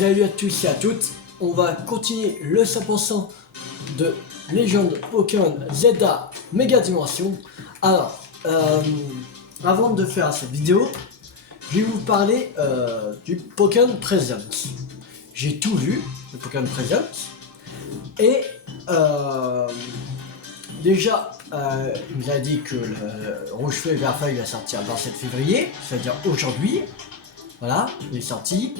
Salut à tous et à toutes, on va continuer le 100% de Légende Pokémon Zelda Méga Dimension. Alors, avant de faire cette vidéo, je vais vous parler du Pokémon Presents. J'ai tout vu, le Pokémon Presents, et déjà, il nous a dit que le Rouge Feu et Vert Feuille va sortir le 27 février, c'est-à-dire aujourd'hui. Voilà, il est sorti.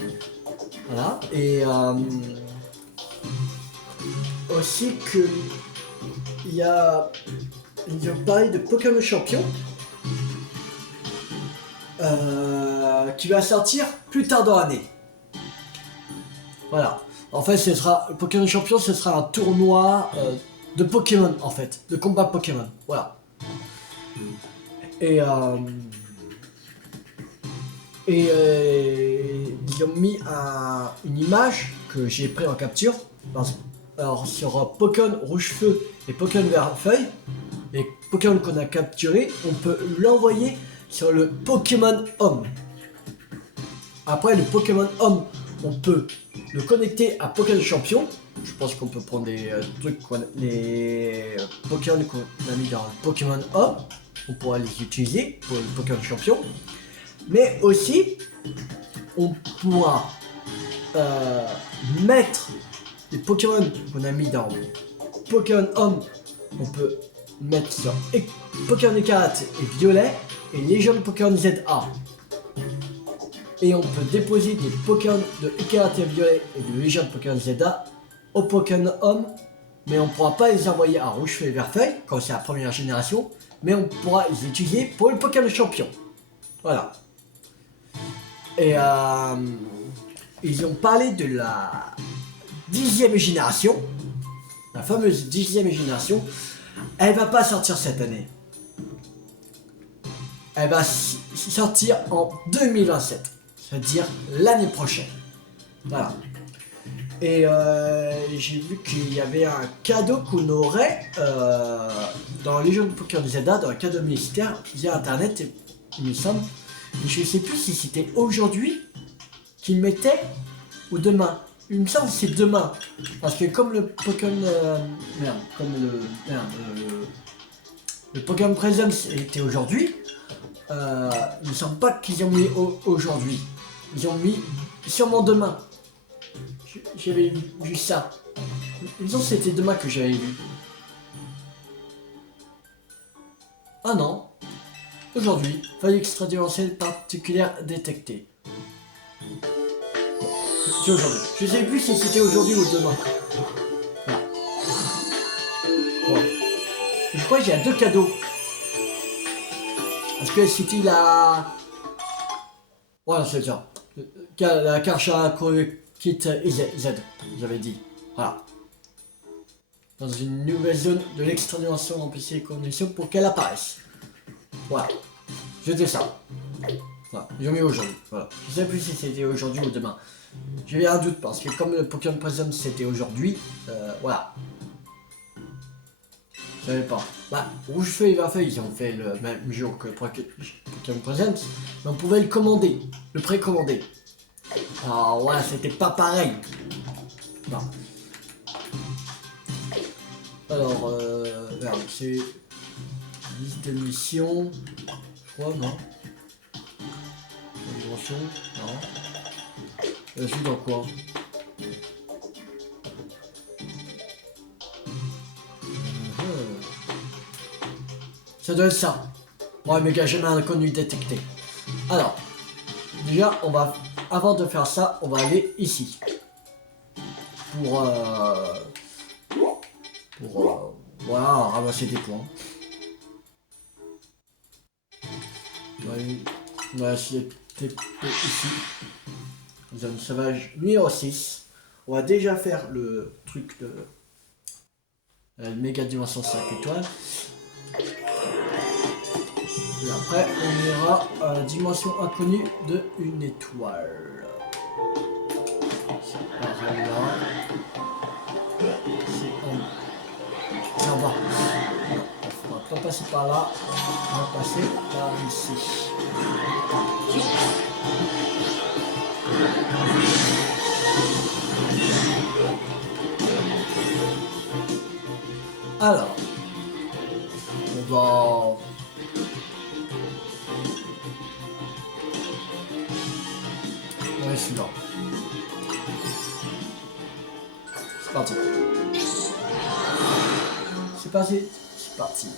Voilà, et aussi que ils ont parlé de Pokémon Champion qui va sortir plus tard dans l'année. Voilà, en fait ce sera Pokémon Champion, ce sera un tournoi de Pokémon en fait, de combat Pokémon. Voilà. Et ils ont mis une image que j'ai pris en capture. Alors sur Pokémon Rouge Feu et Pokémon Vert Feuille, les Pokémon qu'on a capturés, on peut l'envoyer sur le Pokémon Home. Après le Pokémon Home, on peut le connecter à Pokémon Champion. Je pense qu'on peut prendre des trucs, les Pokémon qu'on a mis dans le Pokémon Home, on pourra les utiliser pour le Pokémon Champion. Mais aussi, on pourra mettre les Pokémon qu'on a mis dans Pokémon Home. On peut mettre sur Pokémon Écarlate et Violet et Légende Pokémon ZA. Et on peut déposer des Pokémon de Écarlate et Violet et de Légende Pokémon ZA au Pokémon Home. Mais on ne pourra pas les envoyer à Rouge Feu et Vert Feuille quand c'est la première génération. Mais on pourra les utiliser pour le Pokémon Champion. Voilà. Et ils ont parlé de la 10e génération, la fameuse 10e génération. Elle va pas sortir cette année. Elle va sortir en 2027, c'est-à-dire l'année prochaine. Voilà. Et j'ai vu qu'il y avait un cadeau qu'on aurait dans les jeux de Pokémon Zelda, dans un cadeau mystère via internet, il me semble. Je sais plus si c'était aujourd'hui qu'il mettait ou demain. Il me semble que c'est demain. Parce que comme le Pokémon... le Pokémon Presents était aujourd'hui, il me semble pas qu'ils ont mis aujourd'hui. Ils ont mis sûrement demain. J'avais vu ça. Il me semble que c'était demain que j'avais vu. Ah non. Aujourd'hui, faille extra-dimensionnelle particulière détectée. C'est aujourd'hui. Je sais plus si c'était aujourd'hui ou demain. Voilà. Bon. Je crois qu'il y a deux cadeaux. Parce que c'était la... Voilà, c'est ça. La Karcha Kit Z, j'avais dit. Voilà. Dans une nouvelle zone de l'extra-dimension remplissez les conditions pour qu'elle apparaisse. Voilà, c'était ça. Voilà, j'ai mis aujourd'hui. Voilà. Je sais plus si c'était aujourd'hui ou demain. J'ai eu un doute parce que comme le Pokémon Presents c'était aujourd'hui, voilà. Je savais pas. Bah, Rouge Feu et Vert Feuille, ils ont fait le même jour que Pokémon Presents, mais on pouvait le commander, le précommander. Alors voilà, c'était pas pareil. Non. Alors, c'est liste de missions, je crois, non. Dimension, non. Je suis dans quoi? Ça doit être ça. Ouais, mais gars, jamais un inconnu détecté. Alors, déjà, on va, avant de faire ça, on va aller ici. Voilà, ramasser des points. On va essayer de TP ici. Zone sauvage numéro 6. On va déjà faire le truc de méga dimension 5 étoiles. Et après, on ira à la dimension inconnue de 1 étoile. C'est par là. C'est en bas. On va pas passer par là. On va passer par ici. Alors, on va... Ouais, celui-là. C'est parti. C'est parti. C'est parti.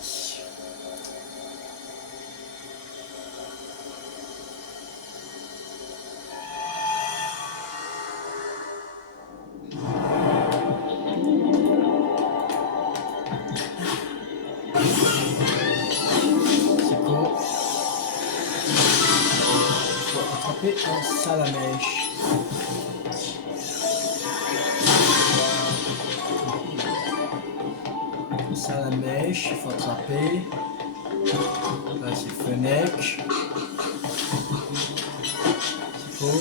En salamèche. Salamèche, il faut attraper. Là c'est Fennec. Il faut.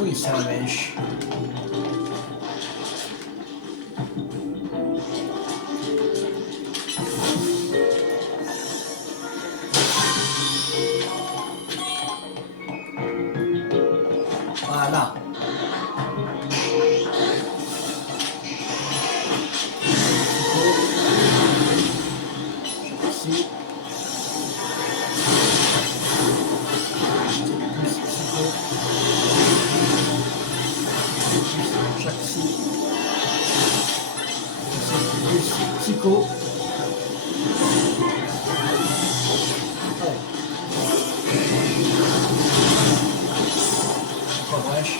Oui, c'est la mèche. Voilà. Ici. Psycho. Encore brèche.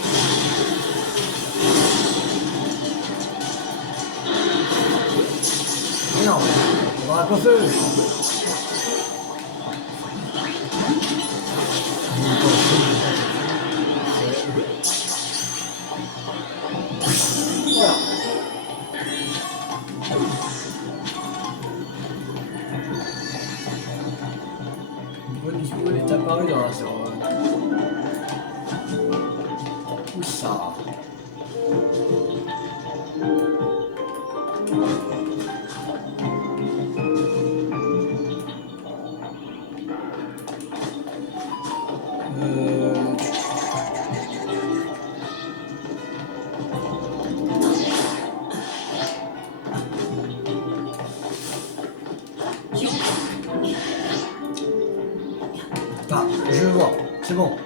Non, on va la coiffeuse. Voilà. Bonus Ball est apparu dans la zone. Où ça? Ah, je vois, c'est bon.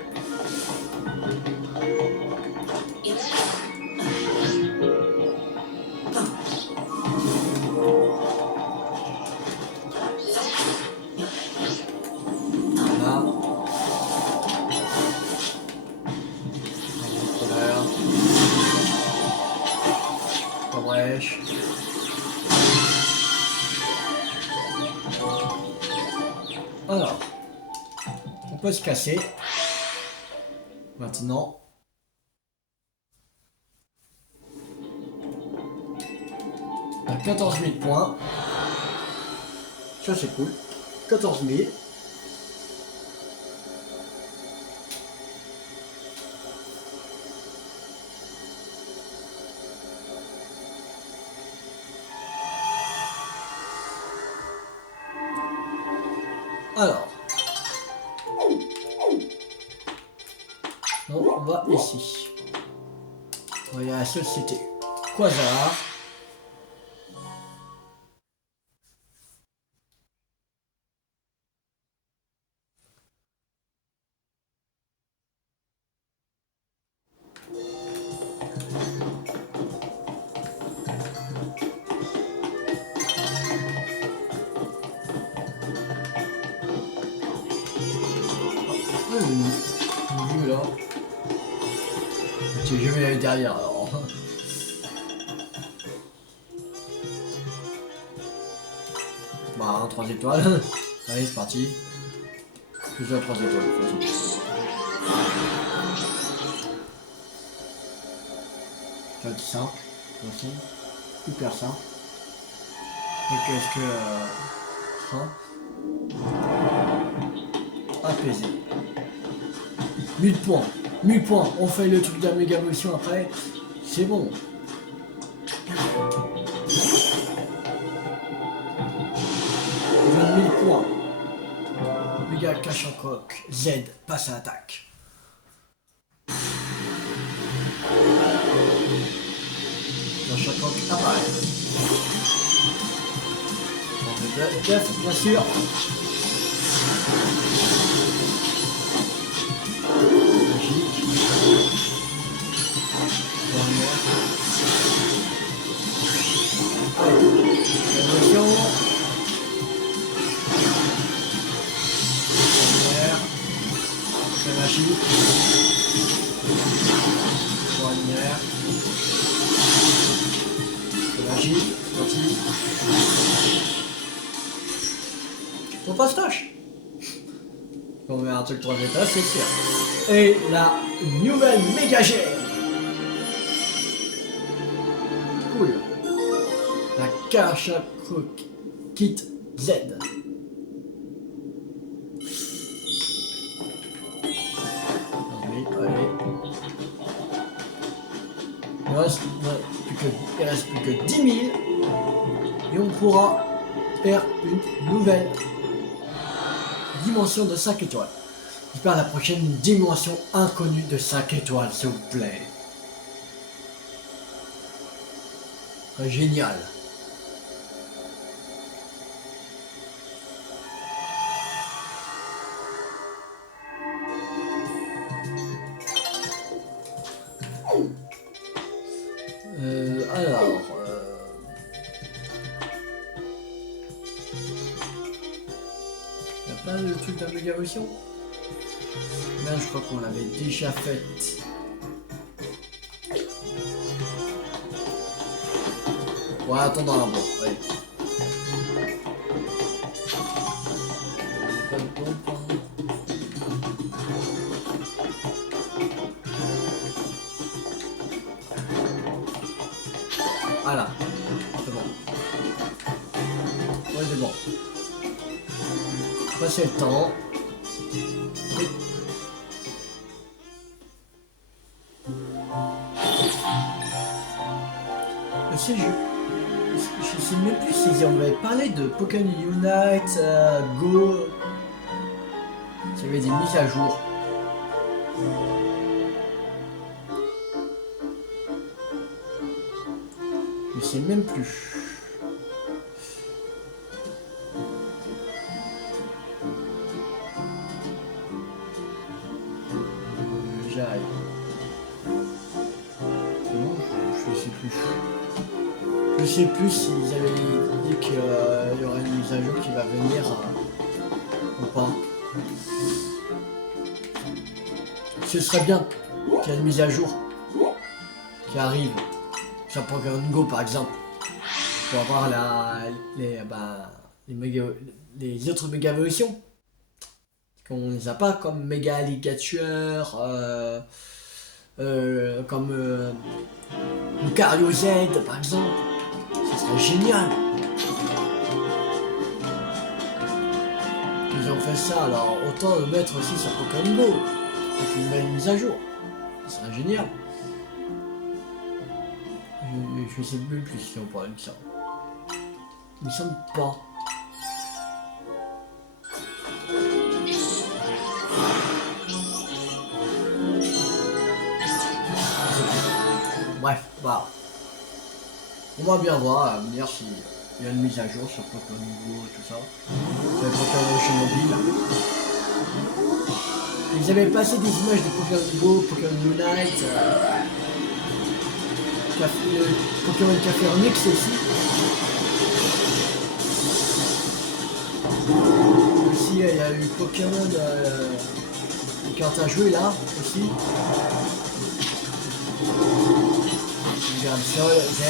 Là. Pas brèche. Alors. On peut se casser. Maintenant. On a 14 000 points. Ça c'est cool. 14 000. Alors. Donc on va ici. On va aller à la société Quasar. Vu là. Je vais aller derrière alors. Bah, 3 étoiles. Allez, c'est parti. Plus de 3 étoiles, de toute façon. Ça va être simple, de toute façon. Hyper simple. Et qu'est-ce que... apaisé. 1000 points. 1000 points. On fait le truc de la méga évolution après. C'est bon. On a 1000 points. Méga cache en coque. Z passe à l'attaque. Cache en coque apparaît. Def, bien sûr. Magique. Allez, émotion. Première. Très magique. Première. Très magique. C'est parti. Ton pastoche. On met un truc 3 étages, c'est sûr. Et la nouvelle méga gemme. Cool. La Cacha Crook Kit Z. Allez, allez. Il reste plus que 10 000. Et on pourra faire une nouvelle dimension de 5 étoiles. J'espère la prochaine dimension inconnue de 5 étoiles, s'il vous plaît. Génial. Alors... Là, le truc de la méga évolution. Là, je crois qu'on l'avait déjà fait. Ouais, attends, un bon, ouais. Voilà, c'est bon. Ouais, c'est bon. Passer le temps. Si je sais même plus si on avait parlé de Pokémon Unite, Go. J'avais des mises à jour. Je sais même plus. J'arrive. Non, je sais plus. Je sais plus s'ils avaient dit qu'il y aurait une mise à jour qui va venir ou pas. Ce serait bien qu'il y ait une mise à jour qui arrive sur Pokémon Go par exemple pour avoir les autres méga évolutions. On les a pas comme méga alligator, comme Lucario Z par exemple. Ce serait génial. Ils ont fait ça, alors autant le mettre aussi sur Pokémon Go avec une belle mise à jour. Ce serait génial. Je sais même plus si on parle de ça. Il me semble pas. Bref, bah. On va bien voir, me dire s'il y a une mise à jour sur Pokémon Go et tout ça. Sur les Pokémon chez mobile. Ils avaient passé des images de Pokémon Go, Pokémon Unite, Pokémon Café Onyx aussi. Aussi, il y a eu Pokémon quand t'as joué là aussi. Regarde Sol, Z.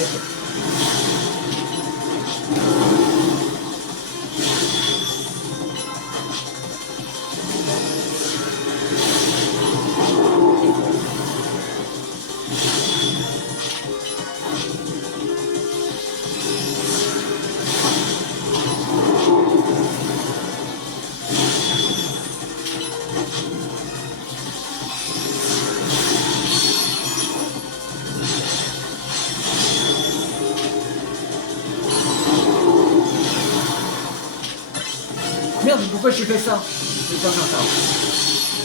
merde, pourquoi j'ai fait ça? Je vais pas faire ça.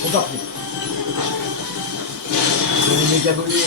On va plus. C'est les méga volés.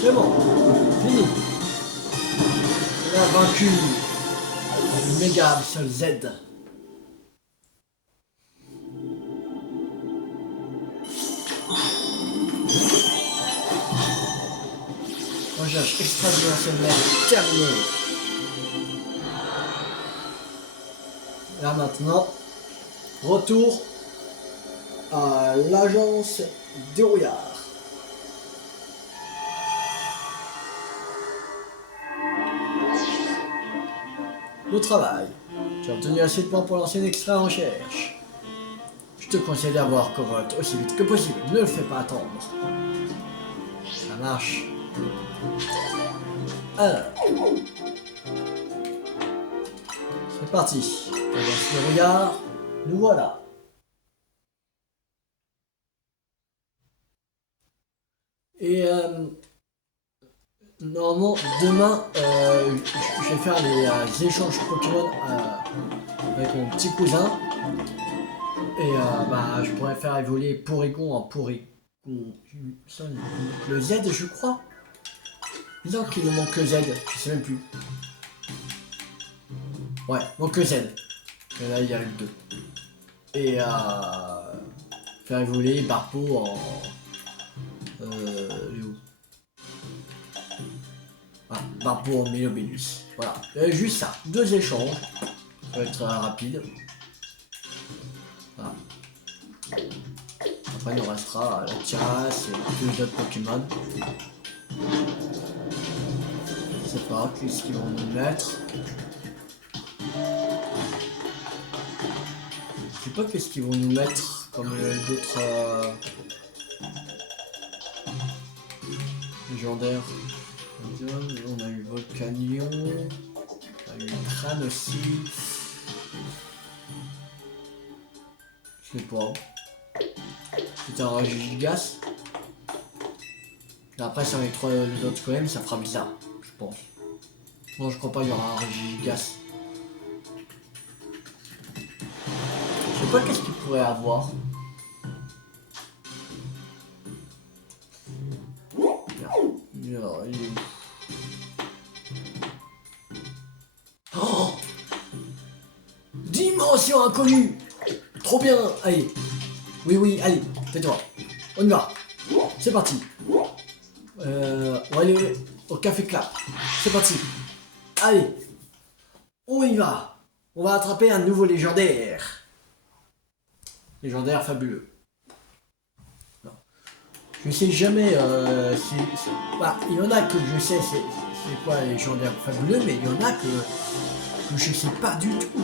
C'est bon, fini. On a vaincu le méga Absol Z. Recherche extradimensionnelle terminée. Là maintenant, retour à l'agence Dérouillard. Le travail. Tu as obtenu assez de points pour lancer une extra recherche. Je te conseille d'avoir Cobalt aussi vite que possible. Ne le fais pas attendre. Ça marche. Alors. C'est parti. Agence Dérouillard. Nous voilà. Et normalement, demain, je vais faire les échanges Pokémon avec mon petit cousin. Et bah, je pourrais faire évoluer Porygon en Porygon. Le Z, je crois. Disons qu'il ne manque que Z, je sais même plus. Ouais, manque que Z. Et là, il y a le 2. Et faire évoluer Barpo en. Ah, Barpo en Mélobélus. Voilà, juste ça. 2 échanges. Ça va être rapide. Voilà. Après, il nous restera la Tiras et 2 autres Pokémon. Je sais pas, qu'est-ce qu'ils vont nous mettre. Je sais pas qu'est-ce qu'ils vont nous mettre comme d'autres légendaires. On a eu Volcanion, on a eu Crâne aussi. Je sais pas. C'est un Gigas. Après, si on met 3 autres quand même, ça fera bizarre, je pense. Non, je crois pas qu'il y aura un Gigas. Je sais pas qu'est-ce qu'il pourrait avoir. Alors, il est... Oh, dimension inconnue. Trop bien. Allez. Oui, oui, allez. Tais-toi. On y va. C'est parti. On va aller au Café Clap. C'est parti. Allez. On y va. On va attraper un nouveau légendaire. Légendaire fabuleux. Je sais jamais, bah, il y en a que je sais c'est quoi les légendaires fabuleux, mais il y en a que je sais pas du tout.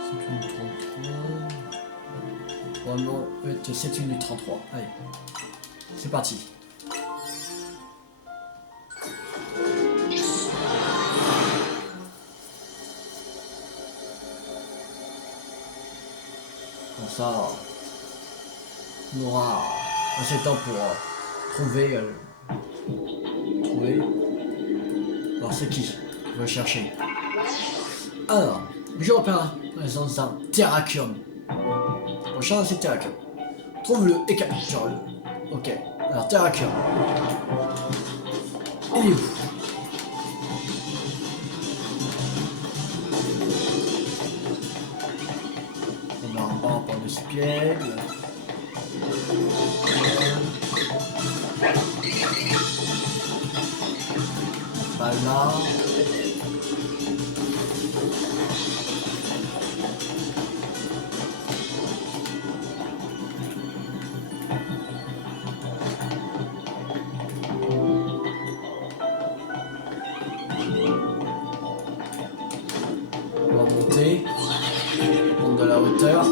C'est une 33. Oh non, c'est une 33. Allez, c'est parti. ça, on aura assez de temps pour trouver. Alors c'est qui? Je vais chercher. Alors, je repère la présence d'un Terrakium. Prochain c'est Terrakium. Trouve-le et capture-le. Ok. Alors Terrakium. Il est où? On a un banc par dessus pied. Pas là. On va monter. Prendre de la hauteur.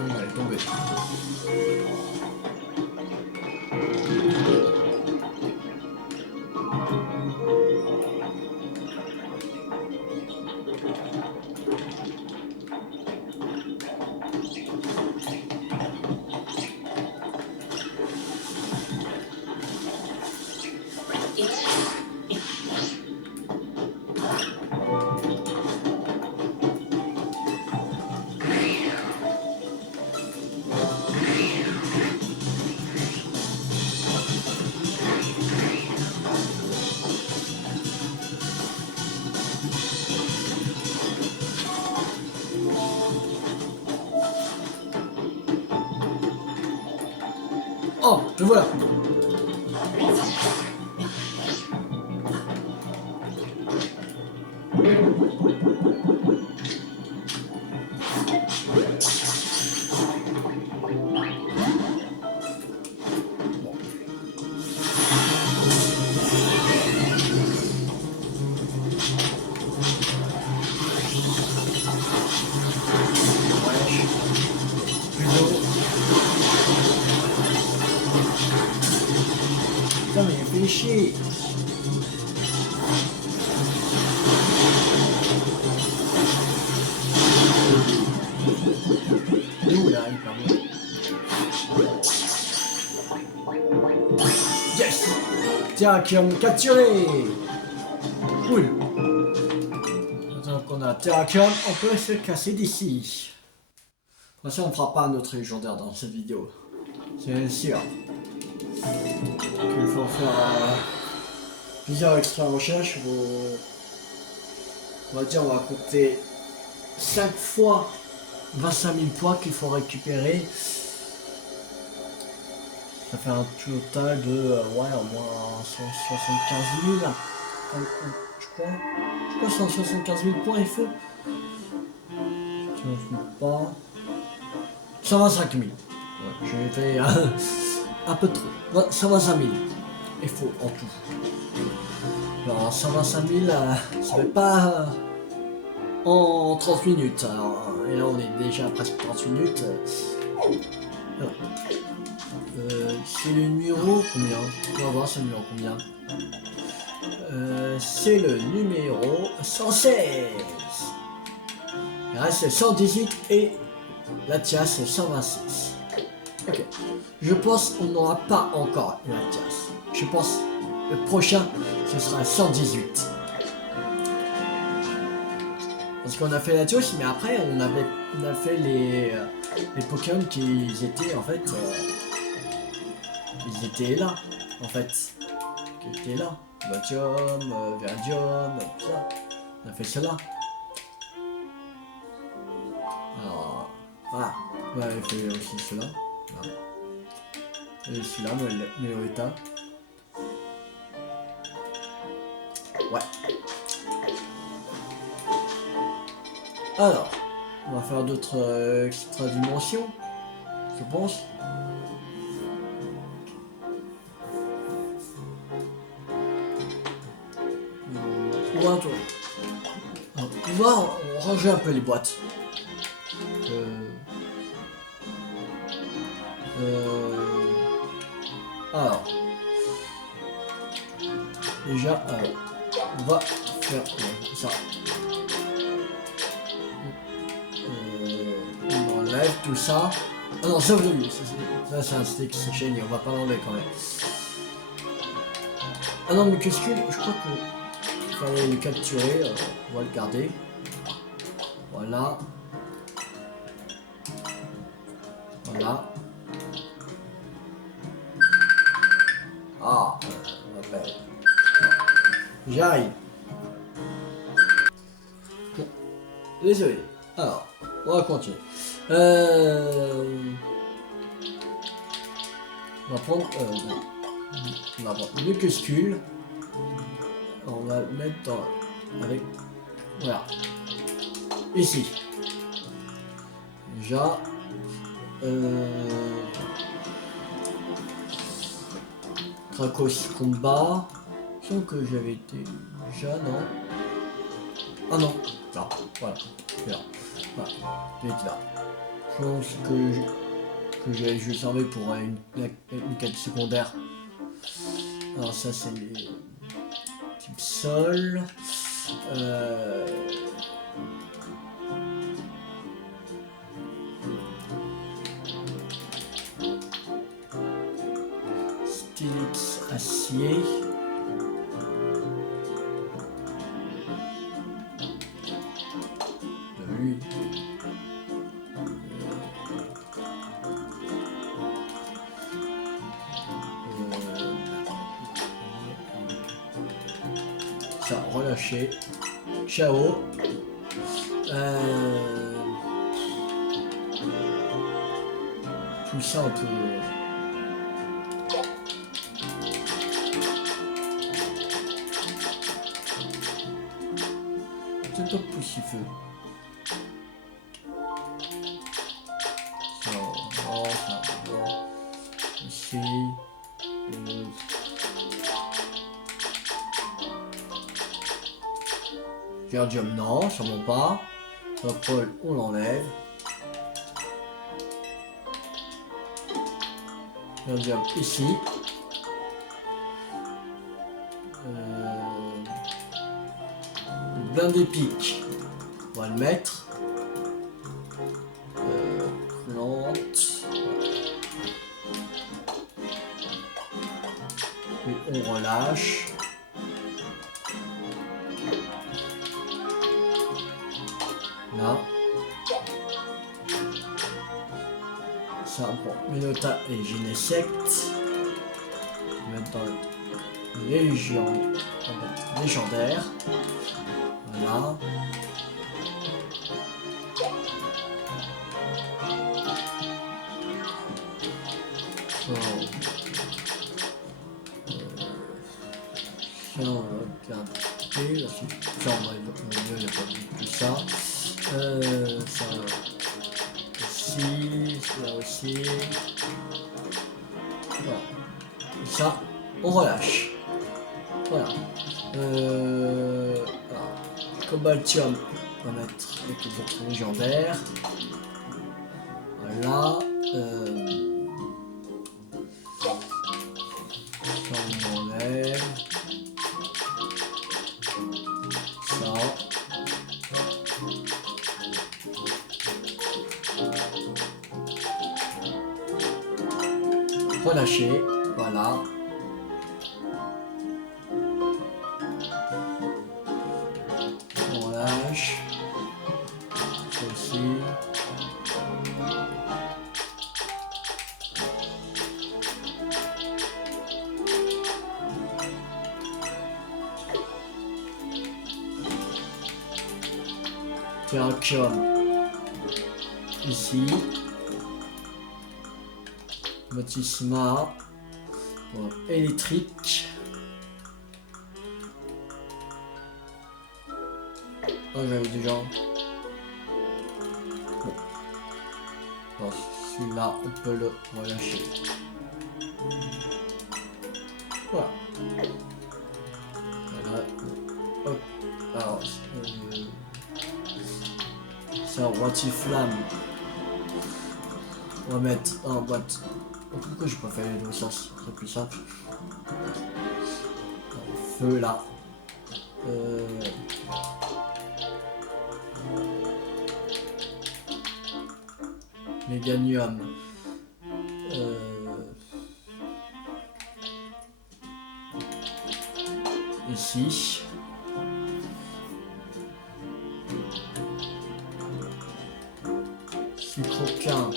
Elle est tombée. Oh, le voilà. Putain, mais il fait chier. Il est où là, il parle? Yes! Terrakium capturé! Cool! Maintenant qu'on a Terrakium, on peut se casser d'ici. De toute façon, on ne fera pas notre légendaire dans cette vidéo. C'est sûr. Il faut faire plusieurs extra recherches. On va dire on va compter 5 fois 25 000 points qu'il faut récupérer. Ça fait un total de ouais, au moins 175 000. Je crois 175 000 points il faut. Si on ne fait pas. 125 000. Ouais, j'ai fait un peu trop. 125 000. Il faut en tout. Alors 125 000, ça fait pas en 30 minutes. Alors, et là on est déjà presque 30 minutes. C'est le numéro combien? On va voir c'est le numéro combien. C'est le numéro 116. Il reste 118 et la Tias c'est 126. Ok. Je pense qu'on n'aura pas encore la Tias. Je pense le prochain ce sera 118. Parce qu'on a fait la Tios, mais après on a fait les Pokémon qui étaient en fait ils étaient là en fait. Qui étaient là. Latium, Verdium, tout ça. On a fait cela. Alors voilà. On avait fait aussi cela. Voilà. Et celui-là, Méloéta. Ouais. Alors, on va faire d'autres extra dimensions, je pense. loin, toi. Alors, on va ranger un peu les boîtes. Alors, déjà, on va faire ça. On enlève tout ça. Ah non, sauf de lui. Ça c'est un stick, c'est génial, on va pas l'enlever quand même. Ah non, mais qu'est-ce que... Je crois qu'il fallait le capturer. On va le garder. Voilà. Voilà. Ah, on va faire... J'arrive. Bon. Désolé. Alors, on va continuer. On va prendre... on va prendre le cuscule. On va le mettre dans... Avec... Voilà. Ici. Déjà... Krakos combat. Je sens que j'avais été déjà, non? Ah non. Là, voilà. Là. Voilà. J'étais là. Je pense que je servais pour une quête secondaire. Alors ça c'est les type sol. Stylix acier. Lui. Ça, relâcher. Ciao. Tout ça on peut... Peut-être pas poussif feu. Ça, non. Ici. Gardium, non, sûrement pas. Paul, on l'enlève. Gardium, ici. Blindé pique. On va le mettre. Plante. Et on relâche. Là. Ça, bon, Minota et Genesect. On va mettre dans le légendaire. Voilà. So. Ça, on va garder. Ça, on va il n'y a pas tout ça. Ça aussi, là aussi. Voilà. Ça, on relâche. Voilà. Cobaltium, on va mettre avec les autres légendaires. Voilà. Ça, on enlève. Ça. Relâcher. Voilà. On lâche. Ça aussi. Terrakium. Ici. Motisma. Bon, électrique. Oh, j'avais déjà. Bon. Bon, celui-là, on peut le relâcher. Voilà. Voilà. Hop. Ça, rôti flamme. On va mettre en boîte. Pourquoi je préfère les deux sens? C'est plus simple. Feu là. Méganium. Ici. Sucroquin.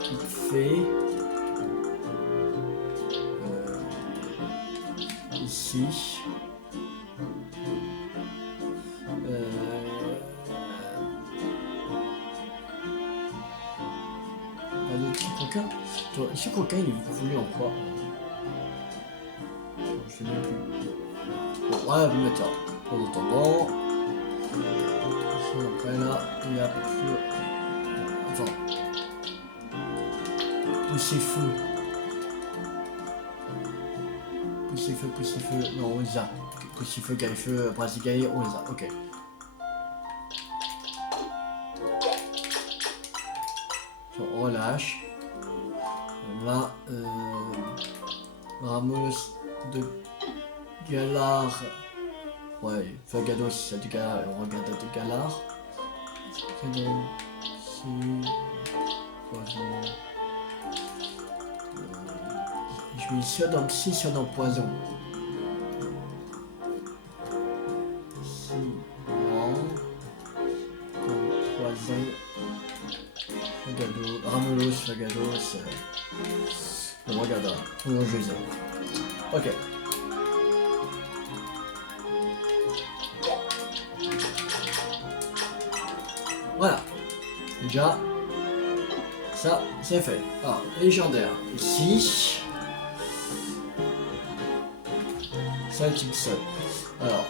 Qui fait. Ici. Ici, coquin, il est voulu en quoi? Je sais même plus. Bon, ouais, vous mettez en attendant. Après là, il y a plus. Attends. Poussez-feu. Poussez-feu, poussez-feu. Non, on les a. Poussez-feu, gaille-feu, brasigaille, on les a. Ok. On relâche. Là, Ramos de Galar. Ouais, Fagados, c'est du Galar, on regarde de Galar. Cadeau, si. Poison. Je mets iodant, 6 iodant poison. Si, non. Poison. Fagados, Ramolos, Fagados. On regarde, on va jouer ça. Ok. Voilà. Déjà, ça, c'est fait. Ah, légendaire. Ici. Ça, type seul. Alors.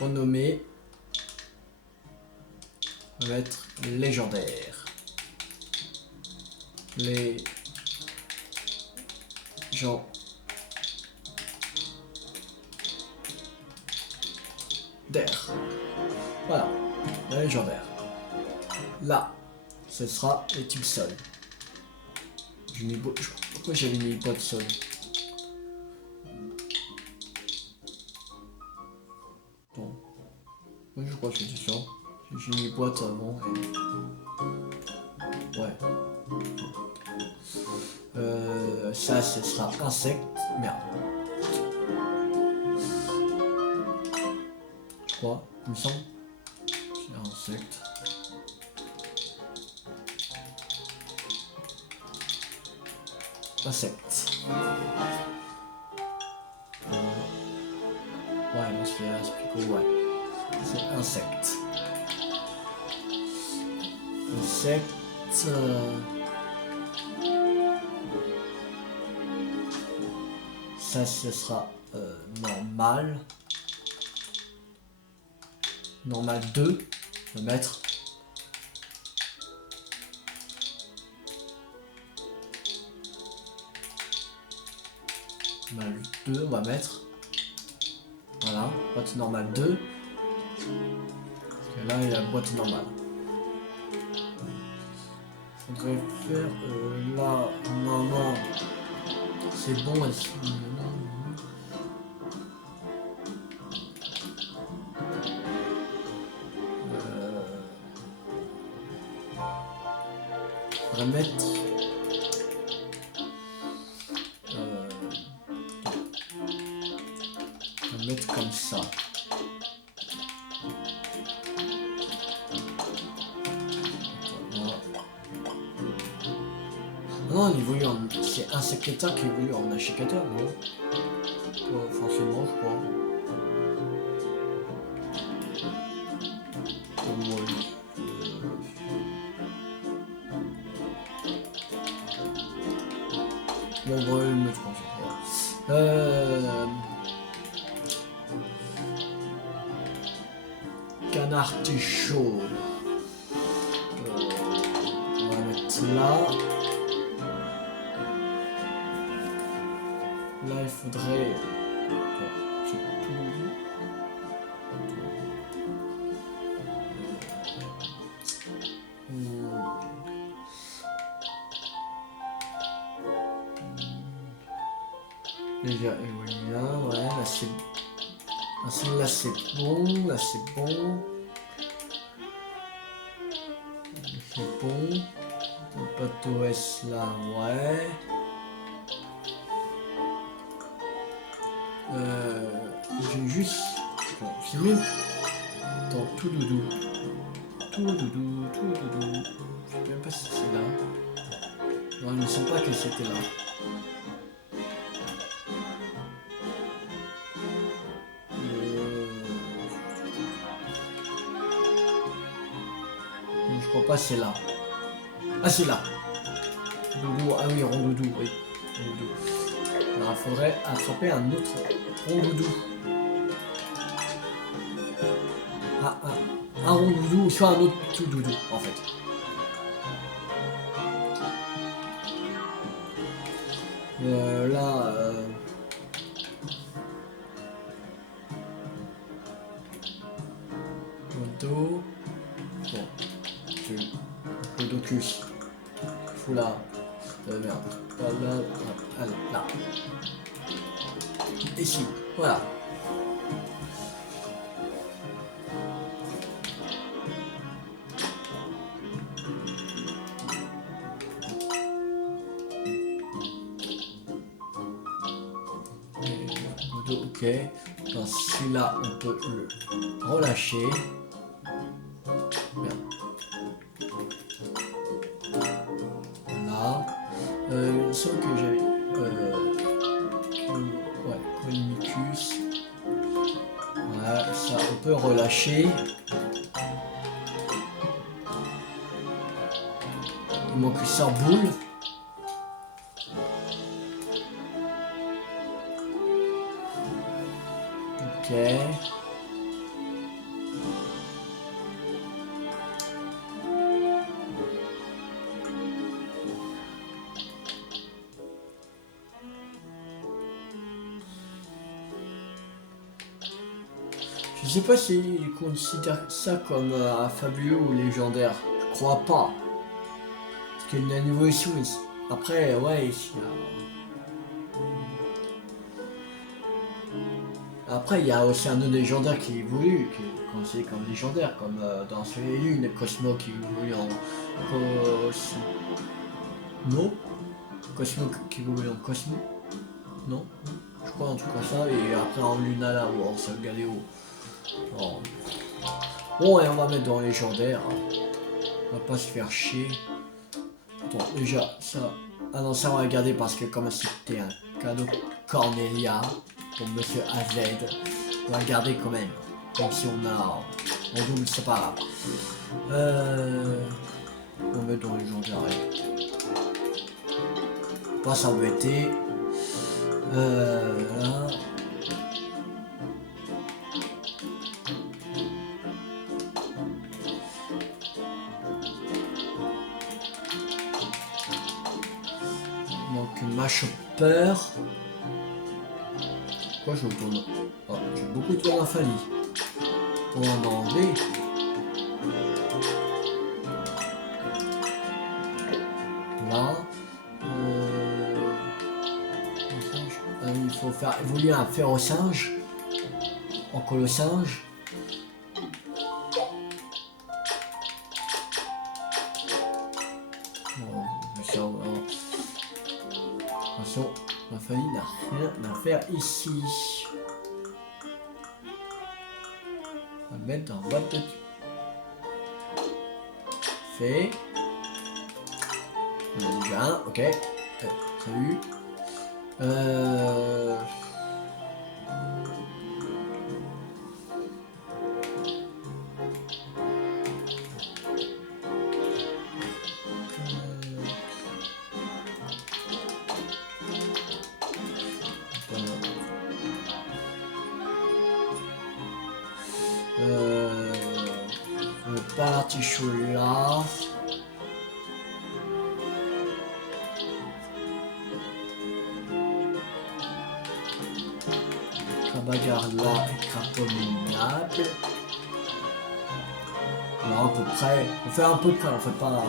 Renommer. On va mettre légendaire. Les gens. D'air. Voilà, la légendaire. Là, ce sera les types sol. Pourquoi j'avais mis pas de sol? Bon. Oui, je crois que c'était ça. J'ai mis boîte avant et... Ouais. Ça, ce sera insecte. Merde. Je crois, il me semble. C'est insecte. Insecte. Ouais, moi je fais expliquer, ouais. C'est insecte. Insecte. Ça, ce sera normal. Normal 2. On va mettre. Normal 2, on va mettre. Voilà, boîte normale 2. Parce que là, il y a la boîte normale. Faudrait faire là, non, c'est bon ici. Faudrait mettre. Mettre comme ça. Non, il évolue en... C'est insectateur qui évolue en achicateur, non? Pas forcément, je crois. Bon, on va le mettre comme ça. Canard chaud. On va mettre là. Life faudrait... Bon, c'est tout. Déjà, et voilà, ouais, là c'est... Là c'est bon, là c'est bon. C'est bon. Le bateau S là, ouais. J'ai juste... Bon, c'est mieux. Attends, tout doudou. Tout doudou, tout doudou. Je sais même pas si c'est là. Non, il ne me semble pas que c'était là. Je crois pas c'est là. Ah c'est là. Doudou, ah oui, rondoudou, oui. Rondoudou. Alors il faudrait attraper un autre rondoudou. Un rondoudou, soit un autre tout doudou en fait. Là, moto. Bon, le docus. Faut là. Merde. Là. Ici, voilà. Ok. Dans celui-là, on peut le relâcher. Merde. Voilà. Il me semble que j'avais... ouais, Colimicus. Ouais, ça, on peut relâcher. Il manque 100 boules. Ok. Je sais pas s'ils considèrent ça comme fabuleux ou légendaire. Je crois pas. Parce qu'il y a une évolution ici. Après, ouais, ici. Après, il y a aussi un nœud légendaire qui évolue, qui est considéré comme légendaire, comme dans Soleil et Lune, Cosmo qui évolue en Cosmo. Cosmo qui évolue en Cosmo. Non? Je crois en tout cas ça, et après en Lunala ou en Solgaleo. Bon. Bon, et on va mettre dans légendaire. On va pas se faire chier. Attends, déjà, ça... Ah non, ça on va garder parce que comme c'était un cadeau Cornelia pour Monsieur AZ, on va le garder quand même. Même si on a... en double, c'est pas grave. On va mettre dans légendaire. On va s'embêter. Là... Donc ma chopper. Pourquoi je tourne? Oh, j'ai beaucoup de tournafali. On va en enlever. Là. Il faut faire évoluer un fer au singe. En colossinge. Bon, attention, ma famille n'a rien à faire ici. On va le mettre en boîte de fait. On en a déjà un, ok. Salut. Pas l'artichaut là. Garla et Crapaud minable. Non, à peu près. On fait à peu près, on fait pas...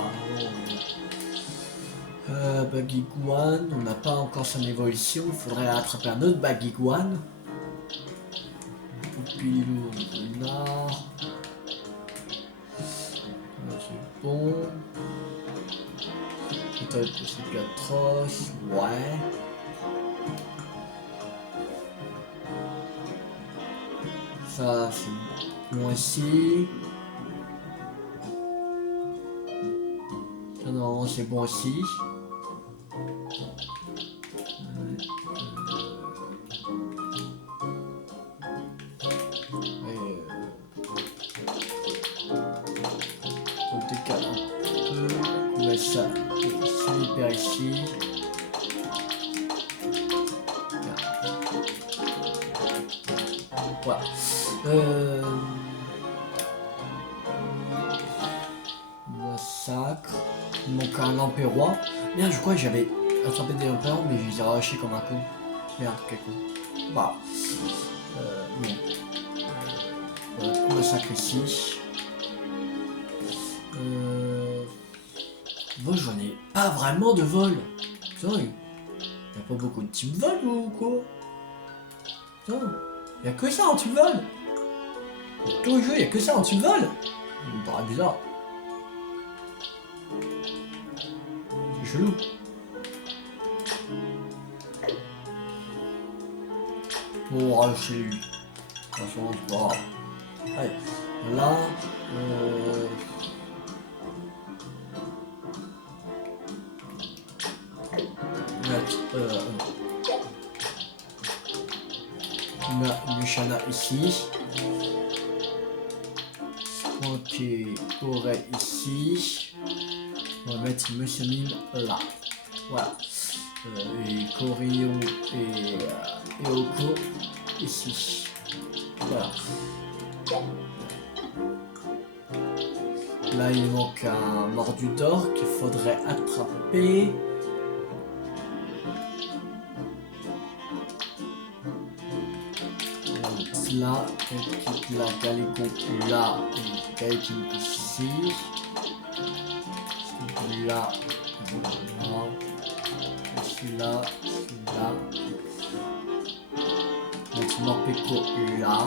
Baguiguane, on n'a pas encore son évolution. Il faudrait attraper un autre Baguiguane. Poupilou, renard. C'est bon. C'est plus atroce. Ouais. Ça, c'est bon aussi. Ça, non, c'est bon aussi. On décale un peu. On met ça super ici. Voilà. Massacre. Il manque un lampérois. Merde, je crois que j'avais attrapé des lampérois, mais je les ai arrachés comme un con. Merde, quel con. Bah. Non. Voilà, massacre ici. Moi, j'en ai pas vraiment de vol. Putain, y a pas beaucoup de type vol ou quoi? Putain, y a que ça en type vol. Tout le jeu, y a que ça en type vol. Ça me paraît bizarre. C'est chelou. Bon, chez lui. De toute façon, c'est pas grave. Allez, là, on a Luciana ici. Ok, Auray ici. On va mettre Monsieur Mime là. Voilà. Et Corion et Oko ici. Voilà. Là, il manque un mordu d'or qu'il faudrait attraper. Là, quitte la Calicon là et Calicon ici. Là, voilà. Celui-là, celui-là. Mettre Morpeko là.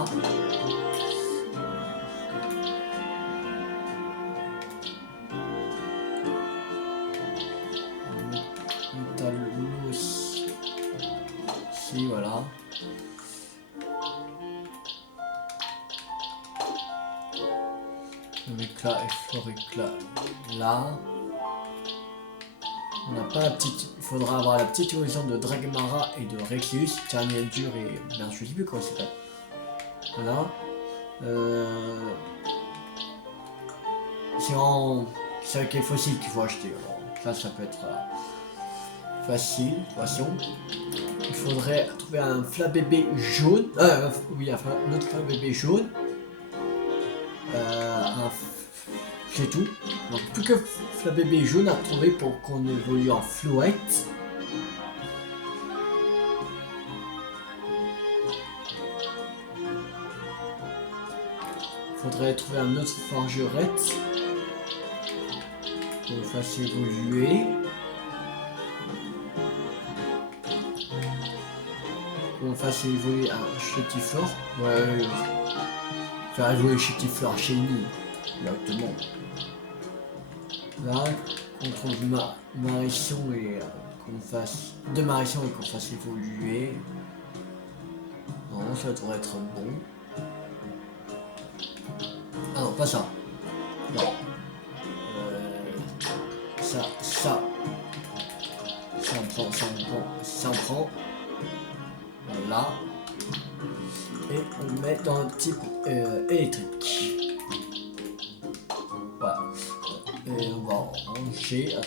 Métallos ici, voilà. Éclat et Floriclat là. On n'a pas la petite. Il faudra avoir la petite évolution de Dragmara et de Reclus, Terniel dur et. Merde, je sais plus comment ça s'appelle. Voilà. C'est avec les fossiles qu'il faut acheter. Alors, ça peut être facile. De toute façon. Il faudrait trouver un Flabébé jaune. Oui, un autre Flabébé jaune. C'est tout. Donc plus que Flabébé jaune à trouver pour qu'on évolue en Flouette. Faudrait trouver un autre forgerette pour le fasse évoluer. Pour le fasse évoluer un Chétiflore. Ouais. Faire évoluer Chétiflore chez nous. Directement. Là, qu'on trouve Marisson et qu'on fasse deux Marisson et qu'on fasse évoluer. Non, ça devrait être bon. Ah non, pas ça. Non. Ça. Ça me prend. Voilà. Et on le met dans le type électrique. Voilà. Et on va ranger.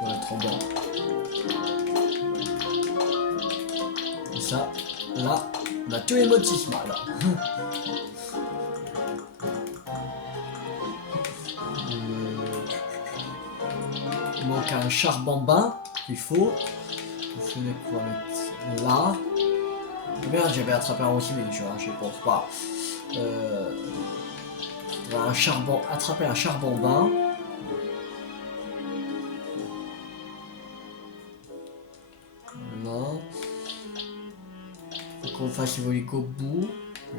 Voilà, trop bien. Et ça, là, on a tous les motifs là. Il manque un charbambin qu'il faut. Le fenêtre qu'on va mettre là. Merde, j'avais attrapé un aussi, mais je pense pas. Attraper un charbambin. Voilà. Faut qu'on fasse évoluer qu'au bout.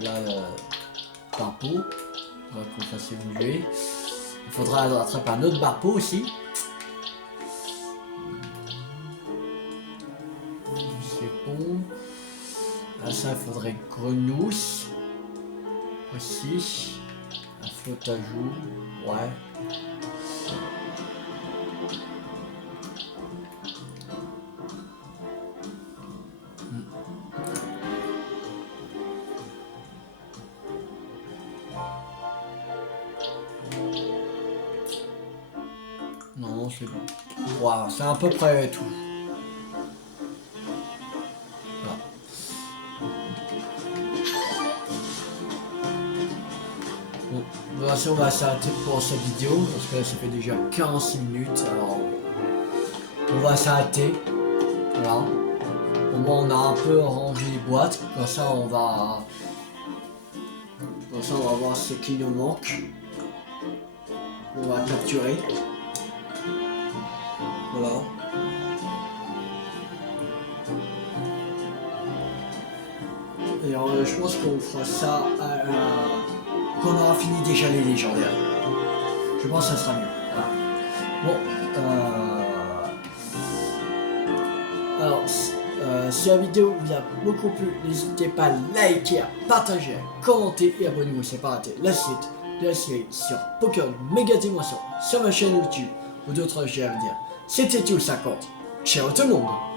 Là, barbeau. On va qu'on fasse évoluer. Il faudra attraper un autre barbeau aussi. C'est bon. Là, ça, il faudrait grenouille. Aussi. Un flotte à joue. Ouais. Non, c'est bon. Voilà, c'est à peu près tout. Voilà. Bon, de toute façon, on va s'arrêter pour cette vidéo, parce que là, ça fait déjà 46 minutes, alors on va s'arrêter. Voilà. Au moins, on a un peu rangé les boîtes, comme ça, on va voir ce qui nous manque. On va capturer. Voilà. Et je pense qu'on fera ça quand on aura fini déjà les légendaires. Je pense que ça sera mieux. Voilà. Bon. Alors, si la vidéo vous a beaucoup plu, n'hésitez pas à liker, à partager, à commenter et abonnez-vous si ce n'est pas raté la suite de la série sur Pokémon Méga Dimension sur ma chaîne YouTube ou d'autres jeux à venir. C'était Tout50. Ciao tout le monde!